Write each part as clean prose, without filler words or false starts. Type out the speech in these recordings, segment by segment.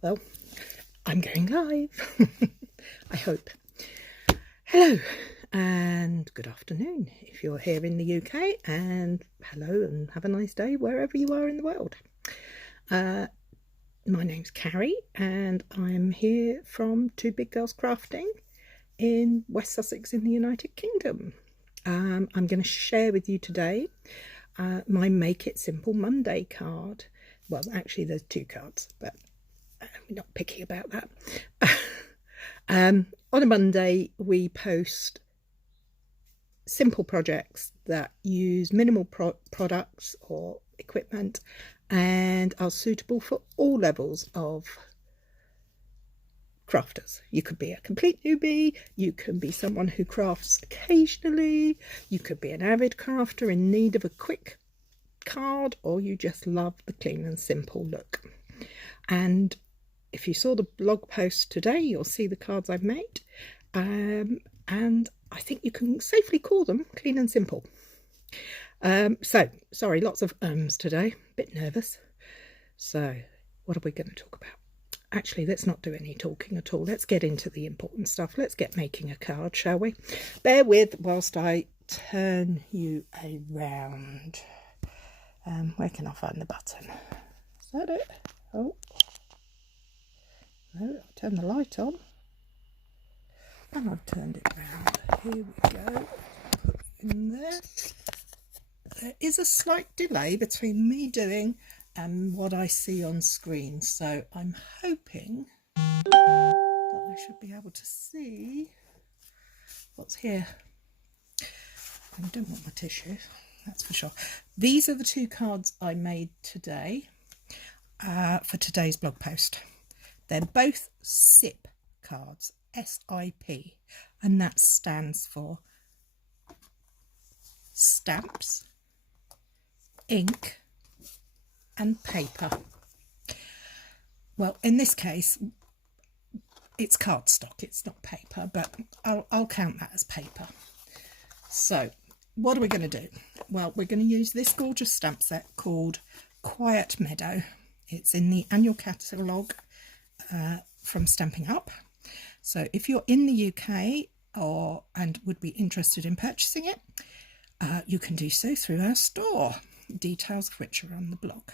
Well, I'm going live. I hope. Hello and good afternoon if you're here in the UK, and hello and have a nice day wherever you are in the world. My name's Carrie and I'm here from Two Big Girls Crafting in West Sussex in the United Kingdom. I'm going to share with you today my Make It Simple Monday card. Well, actually there's two cards, but we're not picky about that. On a Monday we post simple projects that use minimal products or equipment and are suitable for all levels of crafters. You could be a complete newbie, you can be someone who crafts occasionally, you could be an avid crafter in need of a quick card, or you just love the clean and simple look. And if you saw the blog post today, you'll see the cards I've made, and I think you can safely call them clean and simple. So sorry, lots of today, a bit nervous. So what are we going to talk about? Actually, let's not do any talking at all. Let's get into the important stuff. Let's get making a card, shall we? Bear with whilst I turn you around. Where can I find the button? Is that it? Oh, no, I'll turn the light on. And I've turned it round. Here we go. Put it in there. There is a slight delay between me doing and what I see on screen, so I'm hoping that I should be able to see what's here. I don't want my tissue, that's for sure. These are the two cards I made today for today's blog post. They're both SIP cards, S-I-P, and that stands for stamps, ink and paper. Well, in this case it's cardstock, it's not paper, but I'll count that as paper. So what are we going to do? Well, we're going to use this gorgeous stamp set called Quiet Meadow. It's in the annual catalogue from Stamping Up. So if you're in the UK and would be interested in purchasing it, you can do so through our store, details of which are on the blog,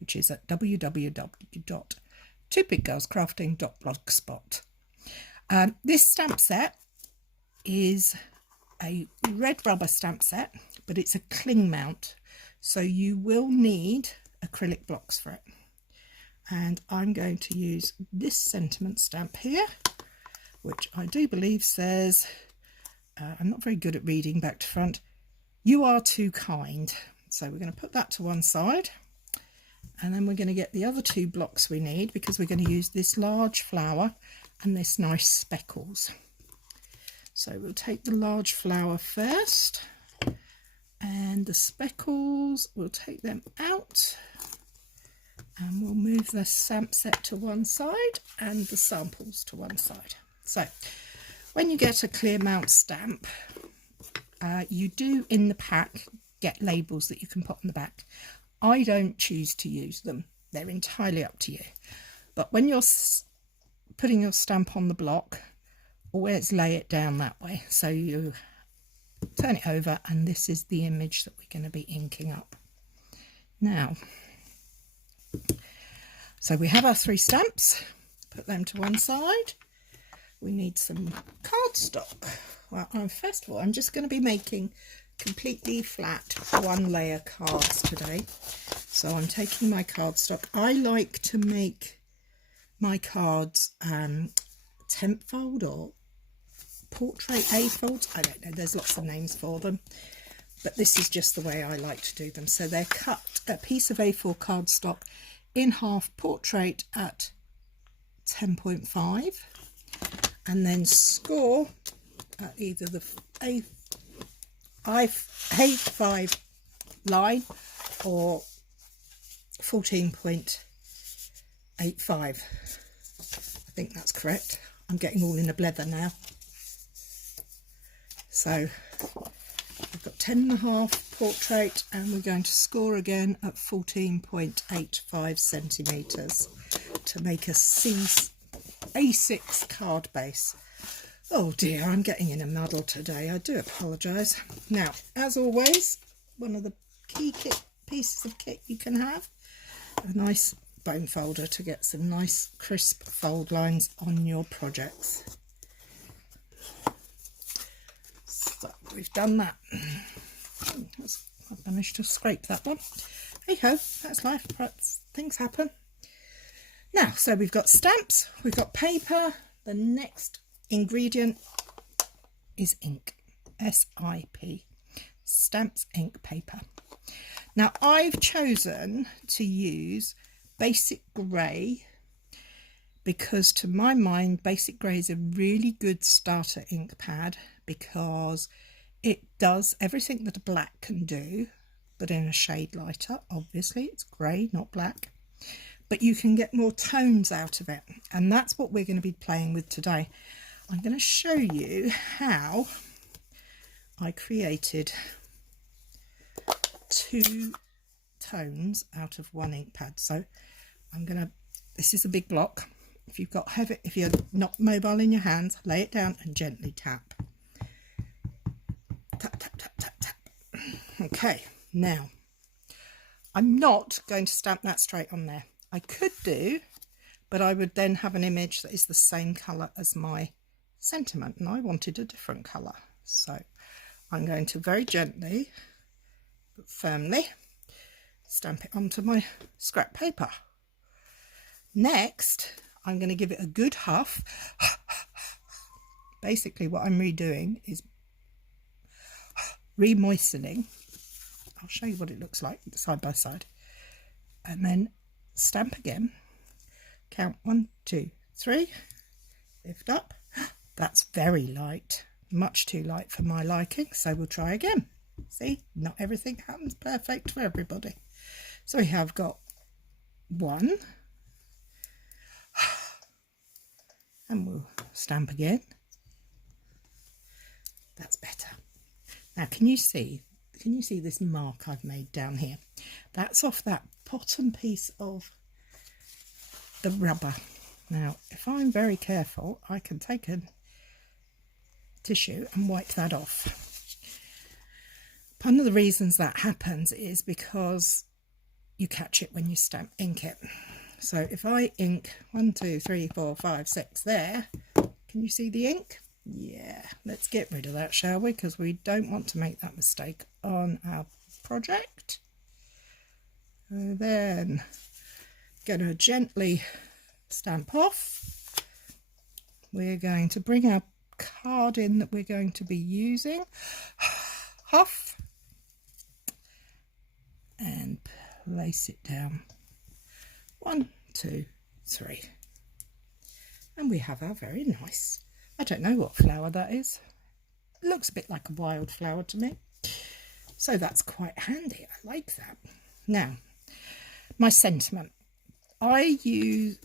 which is at www.twobiggirlscrafting.blogspot. This stamp set is a red rubber stamp set, but it's a cling mount, so you will need acrylic blocks for it. And I'm going to use this sentiment stamp here, which I do believe says, I'm not very good at reading back to front, "You are too kind." So we're going to put that to one side, and then we're going to get the other two blocks we need, because we're going to use this large flower and this nice speckles. So we'll take the large flower first, and the speckles, we'll take them out, and we'll move the stamp set to one side and the samples to one side. So when you get a clear mount stamp, you do in the pack get labels that you can put on the back. I don't choose to use them, they're entirely up to you. But when you're putting your stamp on the block, always lay it down that way. So you turn it over, and this is the image that we're going to be inking up. Now, so we have our three stamps, put them to one side. We need some cardstock. Well, first of all, I'm just going to be making completely flat one layer cards today. So I'm taking my cardstock. I like to make my cards temp fold or portrait A folds. I don't know, there's lots of names for them, but this is just the way I like to do them. So they're cut a piece of A4 cardstock in half, portrait at 10.5, and then score at either the A5 line or 14.85. I think that's correct. I'm getting all in a blether now. So I've got 10.5 portrait, and we're going to score again at 14.85 centimetres. to make a A6 card base. Oh dear, I'm getting in a muddle today. I do apologise. Now, as always, one of the key pieces of kit you can have, a nice bone folder to get some nice crisp fold lines on your projects. So we've done that. I've managed to scrape that one. Hey ho, that's life. Things happen. Now, so we've got stamps, we've got paper. The next ingredient is ink. S-I-P. Stamps, ink, paper. Now, I've chosen to use Basic Grey because, to my mind, Basic Grey is a really good starter ink pad because it does everything that a black can do, but in a shade lighter. Obviously, it's grey, not black. But you can get more tones out of it. And that's what we're going to be playing with today. I'm going to show you how I created 2 tones out of 1 ink pad. So this is a big block. If you're not mobile in your hands, lay it down and gently tap. Tap, tap, tap, tap, tap. Okay, now I'm not going to stamp that straight on there. I could do, but I would then have an image that is the same colour as my sentiment, and I wanted a different colour. So I'm going to very gently but firmly stamp it onto my scrap paper. Next, I'm going to give it a good huff. Basically, what I'm redoing is re-moistening. I'll show you what it looks like side by side. And then stamp again. Count 1, 2, 3. Lift up. That's very light. Much too light for my liking. So we'll try again. See, not everything happens perfect for everybody. So we have got 1. And we'll stamp again. That's better. Now, can you see this mark I've made down here? That's off that bottom piece of the rubber. Now, if I'm very careful, I can take a tissue and wipe that off. One of the reasons that happens is because you catch it when you ink it. So if I ink 1, 2, 3, 4, 5, 6 there, can you see the ink? Yeah, let's get rid of that, shall we? Because we don't want to make that mistake on our project. And then going to gently stamp off. We're going to bring our card in that we're going to be using. Huff. And place it down. 1, 2, 3. And we have our very nice, I don't know what flower that is. It looks a bit like a wildflower to me. So that's quite handy. I like that. Now, my sentiment.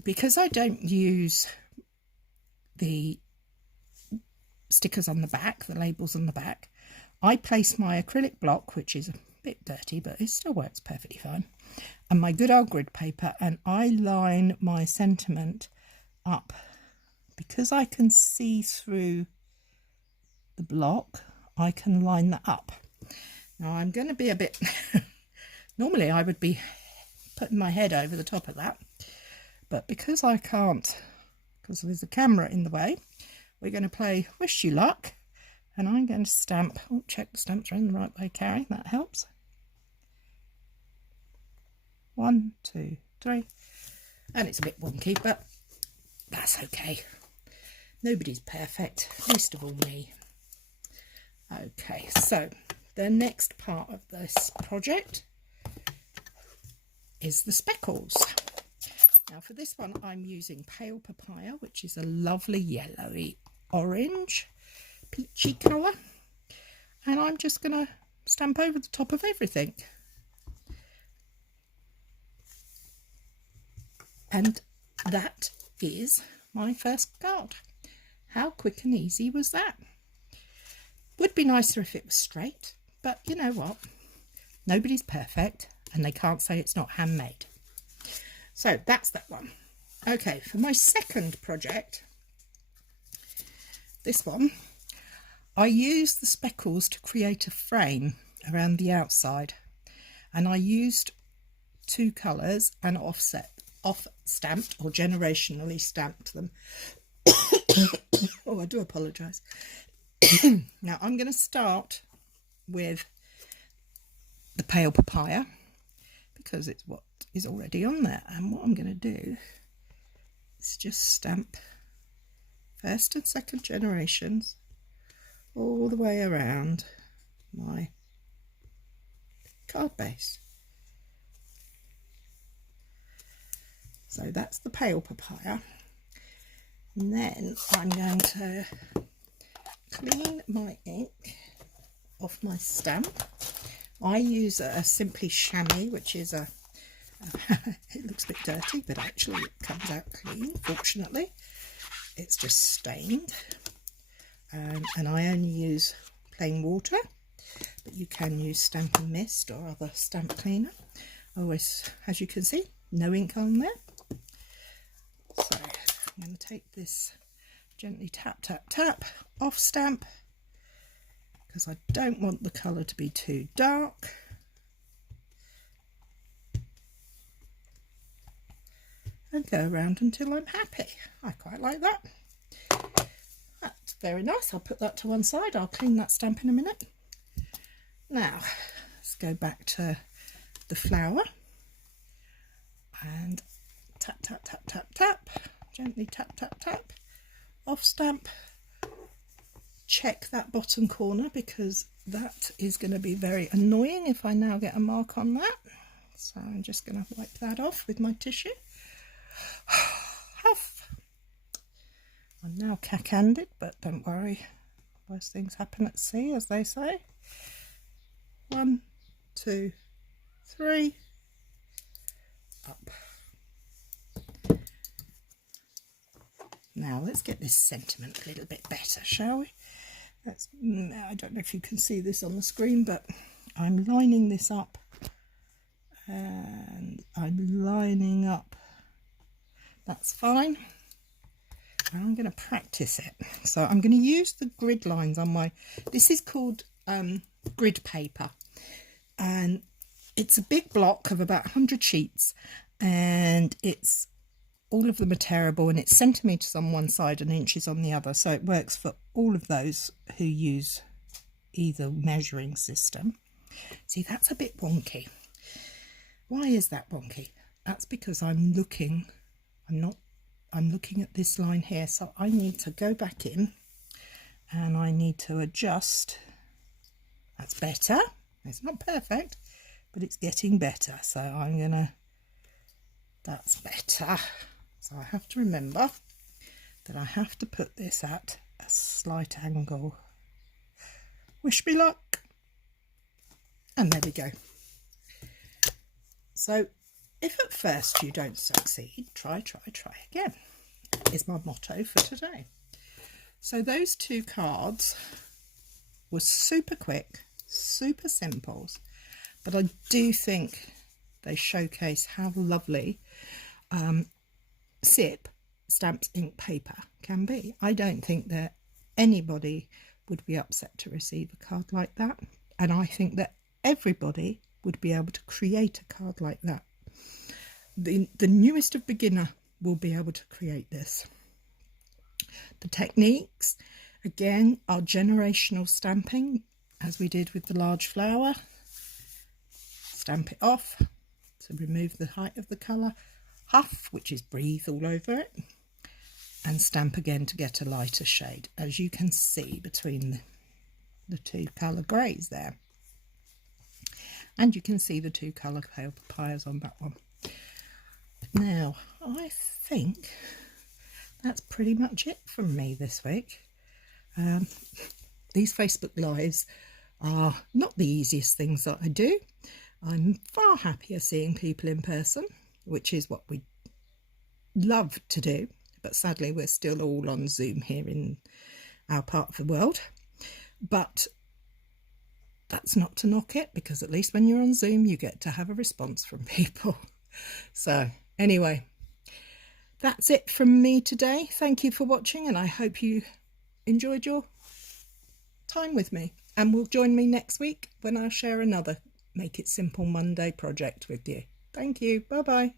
Because I don't use the stickers on the back, the labels on the back, I place my acrylic block, which is a bit dirty, but it still works perfectly fine, and my good old grid paper, and I line my sentiment up. Because I can see through the block, I can line that up. Now I'm going to be a bit normally I would be putting my head over the top of that, but because I can't, because there's a camera in the way, we're going to play wish you luck, and I'm going to stamp. Oh, check the stamps are in the right way, Carrie, that helps. 1, 2, 3, and it's a bit wonky, but that's okay. Nobody's perfect, least of all me. Okay, so the next part of this project is the speckles. Now for this one I'm using Pale Papaya, which is a lovely yellowy orange, peachy colour, and I'm just going to stamp over the top of everything. And that is my first card. How quick and easy was that? Would be nicer if it was straight, but you know what? Nobody's perfect, and they can't say it's not handmade. So that's that one. Okay, for my second project, this one, I used the speckles to create a frame around the outside, and I used two colours and off stamped or generationally stamped them. Oh, I do apologise. Now I'm going to start with the pale papaya because it's what is already on there, and what I'm going to do is just stamp first and second generations all the way around my card base. So that's the pale papaya, and then I'm going to clean my ink off my stamp. I use a Simply Chamois, which is a it looks a bit dirty, but actually it comes out clean, fortunately. It's just stained, and I only use plain water, but you can use Stampin' Mist or other stamp cleaner. Always, as you can see, no ink on there. So I'm going to take this, gently tap, tap, tap, off stamp, because I don't want the colour to be too dark. And go around until I'm happy. I quite like that. That's very nice. I'll put that to one side. I'll clean that stamp in a minute. Now, let's go back to the flower. And tap, tap, tap, tap, tap. Gently tap, tap, tap. Off stamp. Check that bottom corner, because that is going to be very annoying if I now get a mark on that. So I'm just going to wipe that off with my tissue. Huff. I'm now cack-handed, but don't worry, worst things happen at sea, as they say. 1, 2, 3, up. Now let's get this sentiment a little bit better, shall we? I don't know if you can see this on the screen, but I'm lining this up, and I'm lining up. That's fine. And I'm going to practice it. So I'm going to use the grid lines on my, this is called grid paper, and it's a big block of about 100 sheets, and it's, all of them are terrible, and it's centimetres on one side and inches on the other, so it works for all of those who use either measuring system. See, that's a bit wonky. Why is that wonky? That's because I'm looking at this line here, so I need to go back in and I need to adjust. That's better. It's not perfect, but it's getting better. So I'm gonna, that's better. So I have to remember that I have to put this at a slight angle. Wish me luck. And there we go. So if at first you don't succeed, try again, is my motto for today. So those two cards were super quick, super simples, but I do think they showcase how lovely SIP, Stamps Ink Paper, can be. I don't think that anybody would be upset to receive a card like that, and I think that everybody would be able to create a card like that. The newest of beginner will be able to create this. The techniques, again, are generational stamping, as we did with the large flower. Stamp it off to remove the height of the colour. Huff, which is breathe all over it. And stamp again to get a lighter shade, as you can see between the two colour greys there. And you can see the two colour pale papayas on that one. Now, I think that's pretty much it from me this week. These Facebook Lives are not the easiest things that I do. I'm far happier seeing people in person, which is what we love to do. But sadly, we're still all on Zoom here in our part of the world. But that's not to knock it, because at least when you're on Zoom, you get to have a response from people. So anyway, that's it from me today. Thank you for watching, and I hope you enjoyed your time with me, and will join me next week when I'll share another Make It Simple Monday project with you. Thank you. Bye bye.